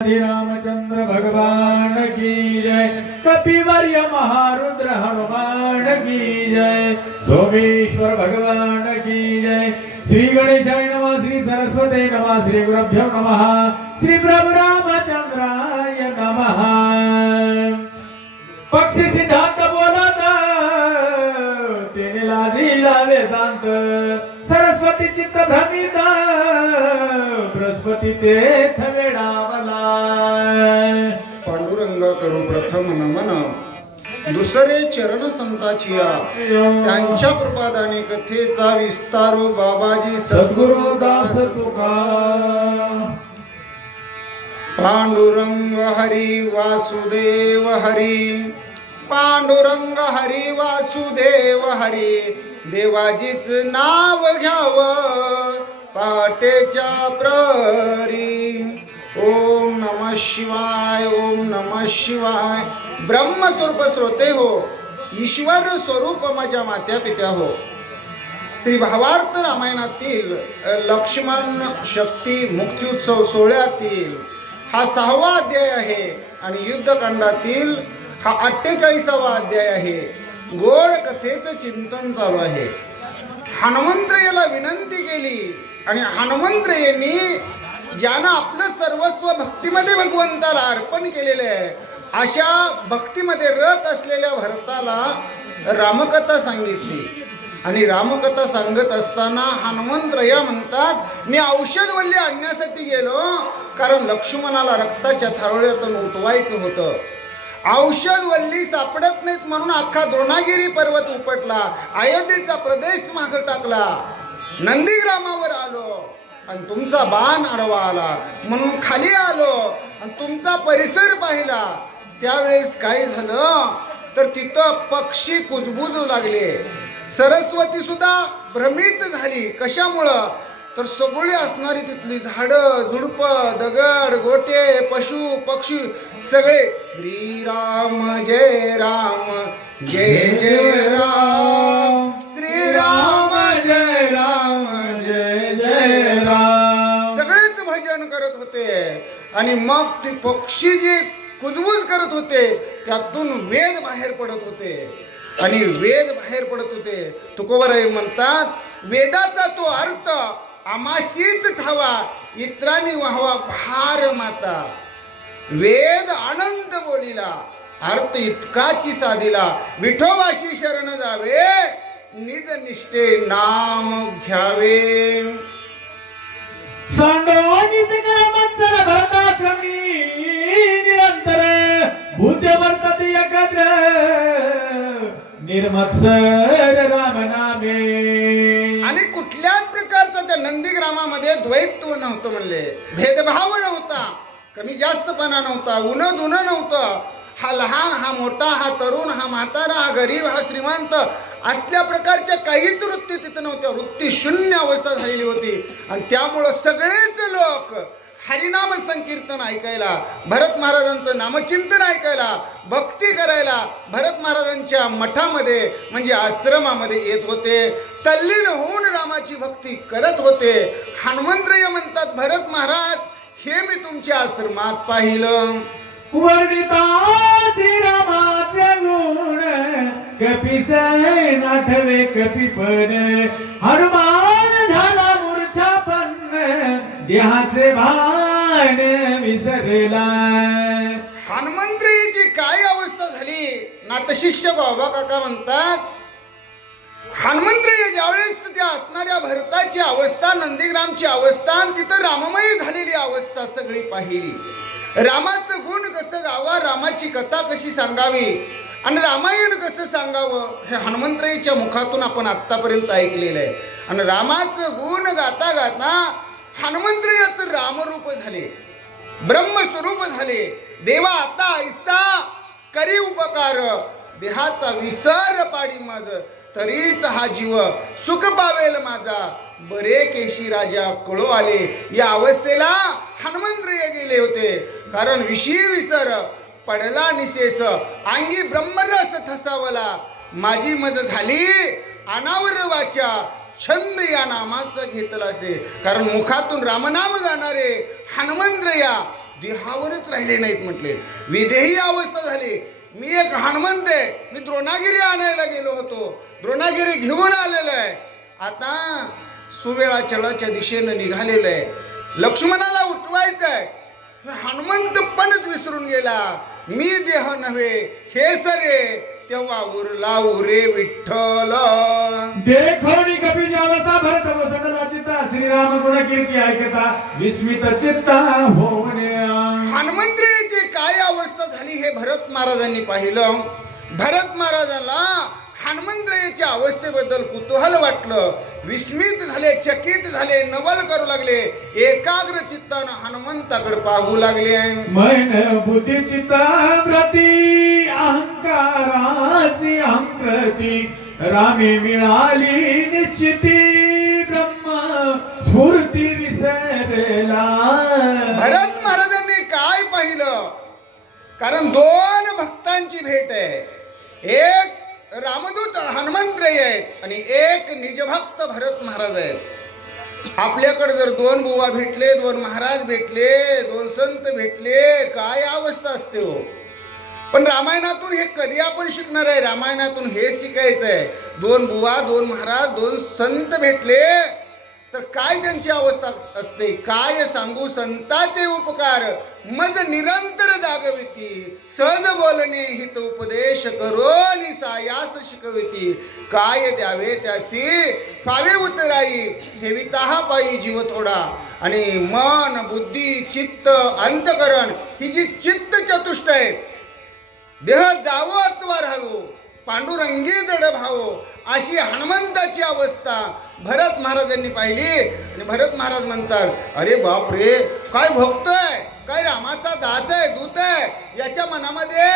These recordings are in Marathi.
रामचंद्र भगवान की जय। कपिवर्य महारुद्र हनुमान की जय। सोमेश्वर भगवान की जय। श्री गणेशाय नमः। श्री सरस्वती नमः। श्री गुरुभ्यो नमः। श्री प्रभु रामचंद्राय नमः। पक्षी सिद्धांत बोलत तेने लाजिला वेदांत। सरस्वती चित्त भ्रमित बृहस्पती तेथ वेडावला। पांडुरंग करू प्रथम नमन, दुसरे चरण संताचिया त्यांच्या कृपादानी कथेचा विस्तारो बाबाजी सद्गुरु दास तुका। पांडुरंग हरी वासुदेव हरी, पांडुरंग हरी वासुदेव हरी, देवाजीच नाव घ्यावं पाटेच्या प्रहरी। ओम नमः शिवाय, ओम नमः शिवाय। ब्रह्मस्वरूप श्रोते हो, ईश्वर स्वरूप माझ्या मात्या पित्या हो। श्री भावार्थ रामायणातील लक्ष्मण शक्ती मुक्त्युत्सव सोहळ्यातील हा 6वा अध्याय आहे आणि युद्धकांडातील हा 48वा अध्याय आहे। गोड कथेचं चिंतन चालू आहे। हनुमंतरायाला विनंती केली आणि हनुमंतरायांनी ज्यानं आपलं सर्वस्व भक्तीमध्ये भगवंताला अर्पण केलेलं आहे अशा भक्तीमध्ये रत असलेल्या भरताला रामकथा सांगितली। आणि रामकथा सांगत असताना हनुमंतराया म्हणतात, मी औषधवल्ली आणण्यासाठी गेलो कारण लक्ष्मणाला रक्ताच्या थारोळ्यातून उठवायचं होतं। औषधवल्ली सापडत नाहीत म्हणून अख्खा द्रोणागिरी पर्वत उपटला, अयोध्येचा प्रदेश मागं टाकला, नंदीग्रामावर आलो आणि तुमचा बाण आडवा आला म्हणून खाली आलो आणि तुमचा परिसर पाहिला। त्यावेळेस काय झालं तर तिथं पक्षी कुजबुजू लागले, सरस्वती सुद्धा भ्रमित झाली। कशामुळं तर सगळी असणारी तिथली झाडं झुडपं दगड गोटे पशु पक्षी सगळे श्रीराम जय राम जय जय राम, श्रीराम जय राम जय जय राम सगळेच भजन करत होते। आणि मग ते पक्षी जे कुजबुज करत होते त्यातून वेद बाहेर पडत होते आणि वेद बाहेर पडत होते। तुकोबराय म्हणतात वेदाचा तो अर्थ आमाशीच ठावा, इतरांनी व्हावा भार माता। वेद आनंद बोलिला, अर्थ इतकाची साधिला, विठोबाशी शरण जावे, निज निष्ठे नाम घ्यावे। सांडवानीच कर्मत्सर भरताश्रमी निरंतर भूत्य वर्तत एकत्र निर्मत्सर राम नामे। आणि कुठल्याच प्रकारचं त्या नंदीग्रामामध्ये द्वैत्व नव्हतं, म्हणले भेदभाव नव्हता, कमी जास्तपणा नव्हता, उन दुन नव्हतं। हा लहान हा मोठा, हा तरुण हा म्हातारा, हा गरीब हा श्रीमंत असल्या प्रकारच्या काहीच वृत्ती तिथं नव्हत्या। वृत्ती शून्य अवस्था झालेली होती आणि त्यामुळं सगळेच लोक हरिनाम संकीर्तन ऐकायला, भरत महाराजांचं नामचिंतन ऐकायला, भक्ती करायला भरत महाराजांच्या मठामध्ये म्हणजे आश्रमामध्ये येत होते, तल्लीन होऊन रामाची भक्ती करत होते। हनुमंतराय म्हणतात, भरत महाराज हे मी तुमच्या आश्रमात पाहिलं। वर्णिता श्रीरामाचे गुण कपिसे नाठवे कपिपण, हनुमान झाला मूर्छापन्न देहाचे भान विसरला। हनुमंतरायाची काय अवस्था झाली नातशिष्य बाबा काका म्हणतात, हनुमंतराय ज्यावेळेस त्या असणाऱ्या भरताची अवस्था, नंदीग्रामची अवस्था, तिथं राममयी झालेली अवस्था सगळी पाहिली। रामाचं गुण कसं गावा, रामाची कथा कशी सांगावी आणि रामायण कसं सांगावं हे हनुमंतरायाच्या मुखातून आपण आत्तापर्यंत ऐकलेलं आहे। आणि रामाचं गुण गाता गाता हनुमंतरायाचं रामरूप झाले, ब्रह्मस्वरूप झाले। देवा आता ऐसा करी उपकार, देहाचा विसर पाडी माझ, तरीच हा जीव सुख पावेल माझा, बरे केशी राजा कळो आले। या अवस्थेला हनुमंतराय गेले होते, कारण विषयी विसर पडला निशेष, अंगी ब्रह्मरस ठसावला, माझी मज झाली अनावर वाचा, छंद या नामाचा घेतला असे। कारण मुखातून रामनाम गाणारे हनुमंतराया देहावरच राहिले नाहीत म्हटले. विदेही अवस्था झाली. मी एक हनुमंत आहे, मी द्रोणागिरी आणायला गेलो होतो, द्रोणागिरी घेऊन आलेलो आहे. आता सुवेळा चलाच्या दिशेनं निघालेलं आहे. लक्ष्मणाला उठवायचं आहे. हनुमंत पणच विसरून गेला. मी देह नव्हे हे सरे, तेव्हा उरला उरे विठ्ठल. देखोनी कपी जावता भरत वसंतला चित्ता, श्रीराम गुण कीर्ती ऐकता विस्मित चित्ता होणे. हनुमंतरायाची काय अवस्था झाली हे भरत महाराजांनी पाहिलं. भरत महाराजांना हनुमंतरायाच्या अवस्थेबद्दल कुतूहल वाटलं. विस्मित झाले, चकित झाले, नवल करू लागले. एकाग्र चित्तानं हनुमंताकडे पाहू लागले. मन बुद्धी चित्ता व्रती अहंकाराची अहंकृती, रामी मिळाली निश्चिती, ब्रह्म स्फूर्ती विसरला. भरत महाराजांनी काय पाहिलं? कारण दोन भक्तांची भेट आहे. एक रामदूत हनुमंतराय आहेत आणि एक निजभक्त भरत महाराज आहेत. आपल्याकडे जर दोन बुवा भेटले, दोन महाराज भेटले, दोन संत भेटले, काय अवस्था असते हो. पण रामायणातून हे कधी आपण शिकणार आहे? रामायणातून हे शिकायचं आहे. दोन बुवा, दोन महाराज, दोन संत भेटले तर काय त्यांची अवस्था असते. काय सांगू संताचे उपकार, मज निरंतर जागविती, सहज बोलणे हित उपदेश करो सायास शिकविती. काय द्यावे त्यासी फावे उतराई, ठेविता पायी जीव थोडा. आणि मन बुद्धी चित्त अंतकरण ही जी चित्त चतुष्ट आहेत, देह जावो अत्वा राहावो, पांडुरंगी दृढ भावो, अशी हनुमंताची अवस्था भरत महाराजांनी पाहिली. आणि भरत महाराज म्हणतात, अरे बाप रे, काय भक्त आहे, काय रामाचा दास आहे, दूत आहे. याच्या मनामध्ये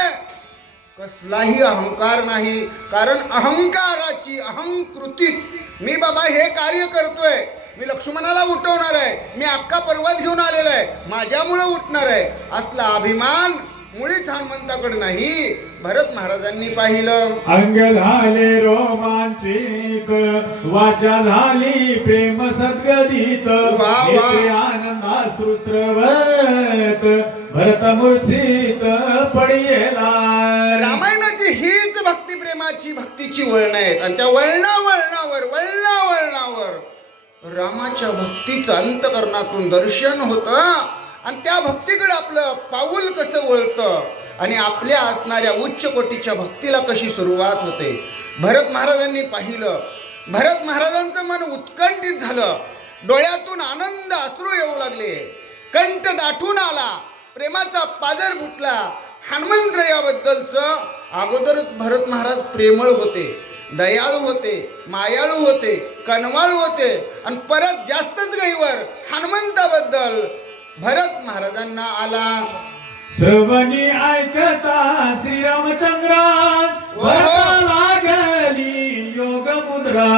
कसलाही अहंकार नाही. कारण अहंकाराची अहंकृतीच, मी बाबा हे कार्य करतोय, मी लक्ष्मणाला उठवणार आहे, मी अक्का पर्वत घेऊन आलेला आहे, माझ्यामुळं उठणार आहे, असला अभिमान मुळीच हनुमंताकडे नाही. भरत महाराजांनी पाहिलं. अंग झाले रोमांचित, वाचा झाली प्रेम सद्गदित, आनंदाश्रुस्त्रवत, भरत मूर्छित पडिला. रामायणाची हीच भक्ती प्रेमाची भक्तीची वळण आहेत. आणि त्या वळणावर रामाच्या भक्तीचं अंतकरणातून दर्शन होतं. आणि त्या भक्तीकडे आपलं पाऊल कसं वळतं आणि आपल्या असणाऱ्या उच्च कोटीच्या भक्तीला कशी सुरुवात होते. भरत महाराजांनी पाहिलं. भरत महाराजांचं मन उत्कंठित झालं. डोळ्यातून आनंद अश्रू येऊ लागले. कंठ दाटून आला. प्रेमाचा पाजर फुटला. हनुमंतरायाबद्दलचं अगोदर भरत महाराज प्रेमळ होते, दयाळू होते, मायाळू होते, कनवाळू होते. आणि परत जास्तच गहीवर हनुमंताबद्दल भरत महाराजांना आला. श्रवणी ऐकता श्रीरामचंद्रा, लागली योग मुद्रा,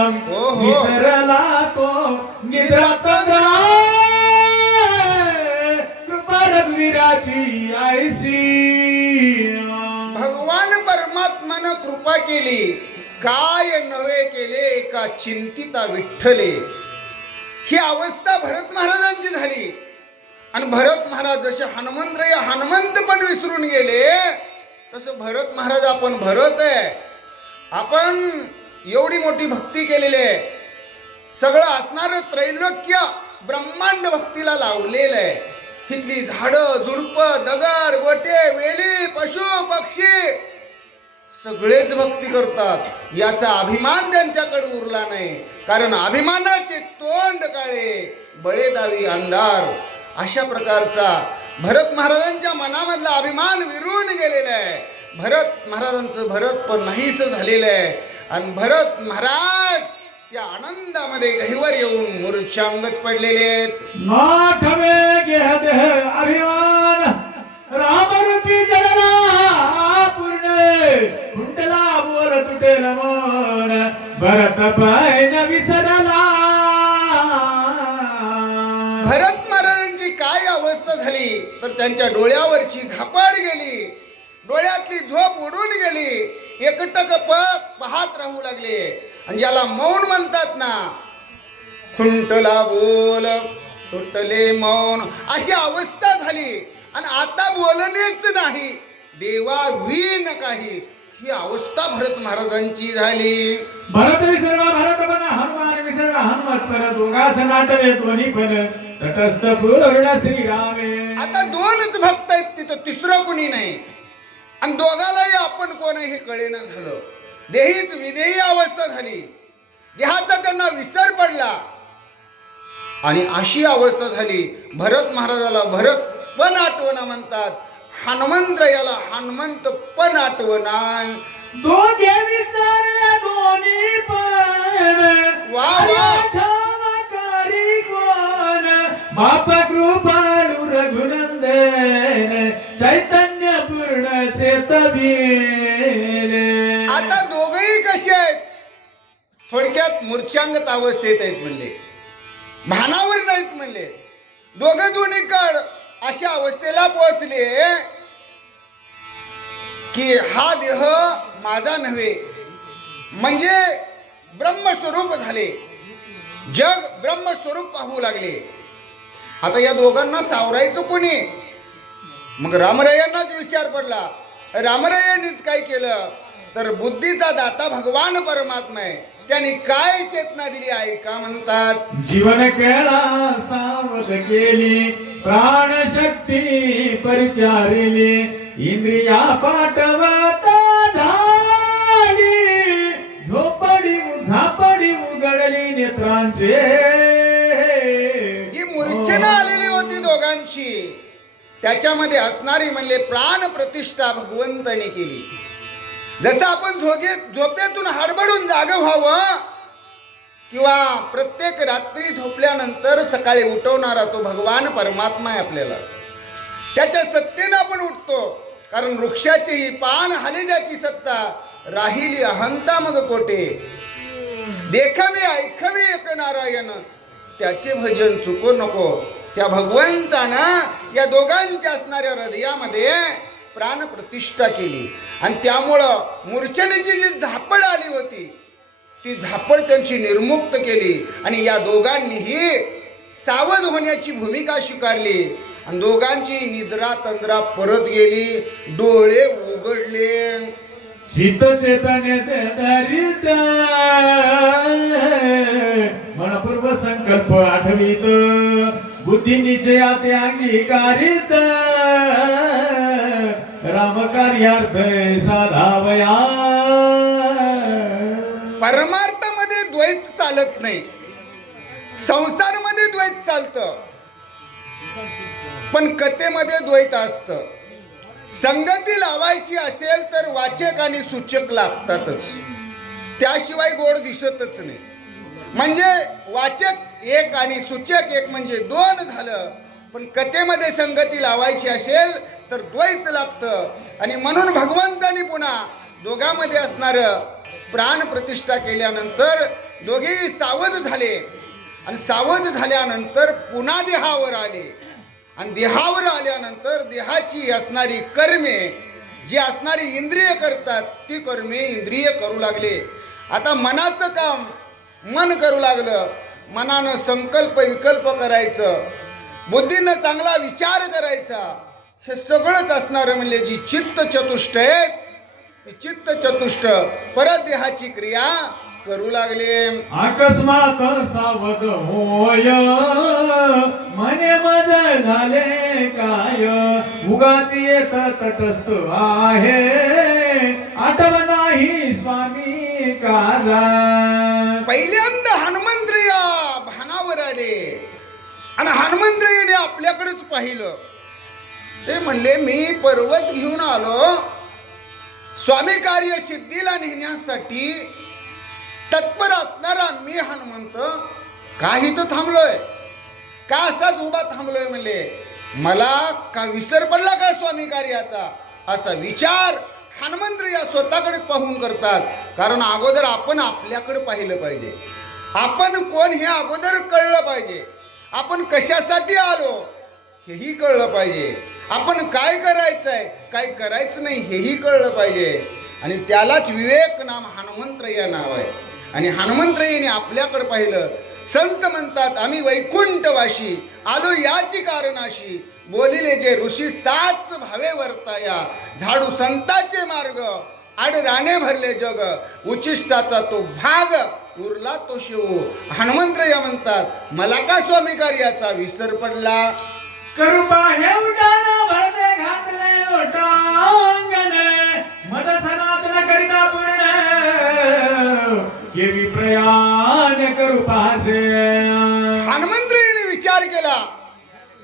विसरला तो निद्रातंद्रा, कृपा रघुवीराची आयसी. भगवान परमात्मानं कृपा केली, काय नव्हे केले एका चिंतिता विठ्ठले. ही अवस्था भरत महाराजांची झाली. आणि भरत महाराज जसे हनुमंत पण विसरून गेले, तसं भरत महाराज आपण भरत आहे. आपण एवढी मोठी भक्ती केलेली आहे. सगळं असणारं त्रैलोक्य ब्रह्मांड भक्तीला लावलेलं आहे. इथली झाडं झुडपं, दगड गोटे, वेली, पशु पक्षी सगळेच भक्ती करतात. याचा अभिमान त्यांच्याकडे उरला नाही. कारण अभिमानाचे तोंड काळे, बळे दावी अंधार. अशा प्रकारचा भरत महाराजांच्या मनामधला अभिमान विरून गेलेला आहे. भरत महाराजांचं भरत पण नाहीस झालेलं आहे. आणि भरत महाराज त्या आनंदामध्ये गहिवर येऊन मूर्छांगत पडलेले आहेत. अभिमान रामरूपी जगला पूर्ण, कुंटला बोल तुटेल मन, भरत पाय न विसरला. भरत महाराजांची काय अवस्था झाली तर त्यांच्या डोळ्यावरची झापड गेली. डोळ्यातली झोप उडून गेली. एकटक पाहत राहू लागले. आणि ज्याला मौन म्हणतात ना, खुंटला बोल तुटले मौन, अशी अवस्था झाली. आणि आता बोलणेच नाही, देवा विन काही, ही अवस्था भरत महाराजांची झाली. भरत विसरला भरत बना, हनुमान विसरला हनुमत पर, दोघास नाटवे दोन्ही पण, तटस्थ पूर्ण श्रीरामे. आता दोनच भक्त आहेत तिथं, तिसरं कुणी नाही. आणि दोघालाही आपण कोण आहे हे कळेना झालं. देहीच विदेही अवस्था झाली, देहाचा त्यांना विसर पडला आणि अशी अवस्था झाली. भरत महाराजाला भरत पण आठवणा म्हणतात, हनुमंत याला हनुमंत पण आठवणा. दोघे विसरले दोन्ही पण, वा वा. ठावकारी कोण, बाप कृपाळू रघुनंदन, चैतन्य पूर्ण चेतविले. आता दोघही कसे आहेत? थोडक्यात मूर्छांगत अवस्थेत आहेत म्हणले, भानावर नाहीत म्हणले. दोघे दोन्ही काळ अशा अवस्थेला पोहोचले की हा देह माझा नव्हे, म्हणजे ब्रह्मस्वरूप झाले, जग ब्रह्मस्वरूप पाहू लागले. आता या दोघांना सावरायचं कोणी? मग रामरायांनाच विचार पडला. रामरायांनीच काय केलं तर बुद्धीचा दाता भगवान परमात्मा आहे, त्यांनी काय चेतना दिली आहे का म्हणतात, जीवन केला सावध केली, प्राणशक्ती परिचारिली, इंद्रिया पाठवता झाली, झोपडी झापडी उघडली नेत्रांचे. जी मूर्छना आलेली होती दोघांची, त्याच्यामध्ये असणारी म्हणले प्राण प्रतिष्ठा भगवंताने केली. जसं आपण झोपेतून हडबडून जागं व्हावं, किंवा प्रत्येक रात्री झोपल्यानंतर सकाळी उठवणारा तो भगवान परमात्मा आहे आपल्याला. त्याच्या सत्तेनं आपण उठतो, कारण वृक्षाची ही पान हाली ज्याची सत्ता, राहिली अहंता मग कोठे. देखावे ऐकावे एक नारायण, त्याचे भजन चुको नको. त्या भगवंतानं या दोघांच्या असणाऱ्या हृदयामध्ये प्राण प्रतिष्ठा केली आणि त्यामुळं मूर्छनेची जी झापड आली होती ती झापड त्यांची निर्मुक्त केली. आणि या दोघांनीही सावध होण्याची भूमिका स्वीकारली आणि दोघांची निद्रा तंद्रा परत गेली, डोळे उघडले. शीत चैतन्य धारित, मनपूर्व संकल्प आठवित, बुद्धी निश्चयाते अंगीकारित, राम कार्यार्थ साधावया. परमार्थामध्ये द्वैत चालत नाही, संसारमध्ये द्वैत चालतं, पण कथेमध्ये द्वैत असतं. संगती लावायची असेल तर वाचक आणि सूचक लागतातच, त्याशिवाय गोड दिसतच नाही. म्हणजे वाचक एक आणि सूचक एक म्हणजे दोन झालं, पण कथेमध्ये संगती लावायची असेल तर द्वैत लागतं. आणि म्हणून भगवंतानी पुन्हा दोघांमध्ये असणारं प्राण प्रतिष्ठा केल्यानंतर दोघेही सावध झाले आणि सावध झाल्यानंतर पुन्हा देहावर आले. आणि देहावर आल्यानंतर देहाची असणारी कर्मे जी असणारी इंद्रिय करतात ती कर्मे इंद्रिय करू लागले. आता मनाचं काम मन करू लागलं, मनानं संकल्प विकल्प करायचं, बुद्धीनं चांगला विचार करायचा, हे सगळंच असणारं म्हणजे जी चित्त चतुष्ट आहेत ती चित्त चतुष्ट परत देहाची क्रिया करू लागले. अकस्मात सावध होय, मने मज झाले काय, उगाच येत तटस्थ आहे, आठव नाही स्वामी काजा. पहिल्यांदा हनुमंतराया भानावर आले आणि हनुमंतरायाने आपल्याकडेच पाहिलं. ते म्हणले मी पर्वत घेऊन आलो स्वामी कार्य सिद्धीला नेण्यासाठी, तत्पर असणारा मी हनुमंत काही तर थांबलोय का, असाच उभा थांबलोय. म्हणले मला का विसर पडला का स्वामी कार्याचा, असा विचार हनुमंतराया स्वतःकडे पाहून करतात. कारण अगोदर आपण आपल्याकडे पाहिलं पाहिजे, आपण कोण हे अगोदर कळलं पाहिजे, आपण कशासाठी आलो हेही कळलं पाहिजे, आपण काय करायचं आहे काय करायचं नाही हेही कळलं पाहिजे. आणि त्यालाच विवेक नाम हनुमंतराया नाव आहे. आणि हनुमंतरायाने आपल्याकडे पाहिलं. संत म्हणतात आम्ही वैकुंठवाशी आलो याची कारणाशी, बोलिले जे ऋषी साच भावे वर्ताया, झाडू संताचे मार्ग, आड राणे भरले जग, उचिष्टाचा तो भाग, उरला तो शिव. हनुमंतराय म्हणतात मला का स्वामी कार्याचा विसर पडला. करुपा हे उड्डाण भरते घातले लोटांगणे, मद सनातन करिता पूर्ण केवी प्रयाण करुपाचे. हनुमंतरायाने विचार केला.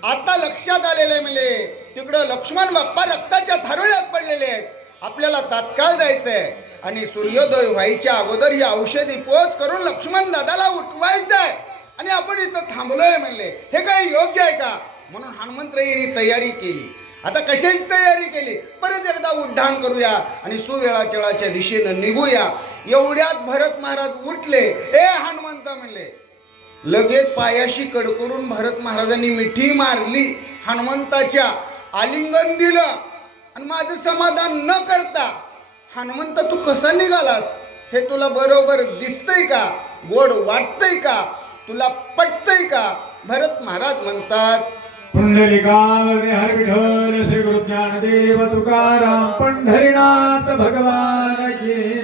आता लक्षात आलेले म्हणजे तिकडं लक्ष्मण बाप्पा रक्ताच्या थारोळ्यात पडलेले आहेत. आपल्याला तात्काळ जायचंय आणि सूर्योदय व्हायच्या अगोदर ही औषधी पोच करून लक्ष्मण दादाला उठवायचंय आणि आपण इथं थांबलोय म्हणले. हे काही योग्य आहे का? म्हणून हनुमंतरायांनी तयारी केली. आता कशाची तयारी केली? परत एकदा उड्डाण करूया आणि सुवेळाचळाच्या दिशेनं निघूया. एवढ्यात भरत महाराज उठले. ए हनुमंत म्हणले. लगेच पायाशी कडकडून भरत महाराजांनी मिठी मारली, हनुमंताच्या आलिंगन दिलं आणि माझं समाधान न करता हनुमंत तू कसा निघालास? हे तुला बरोबर दिसतंय का? गोड वाटतंय का? तुला पटतंय का? भरत महाराज म्हणतात पुंडलिकावरती हर विठ्ठल श्री गुरु ज्ञानदेव तुकाराम पंढरीनाथ भगवान की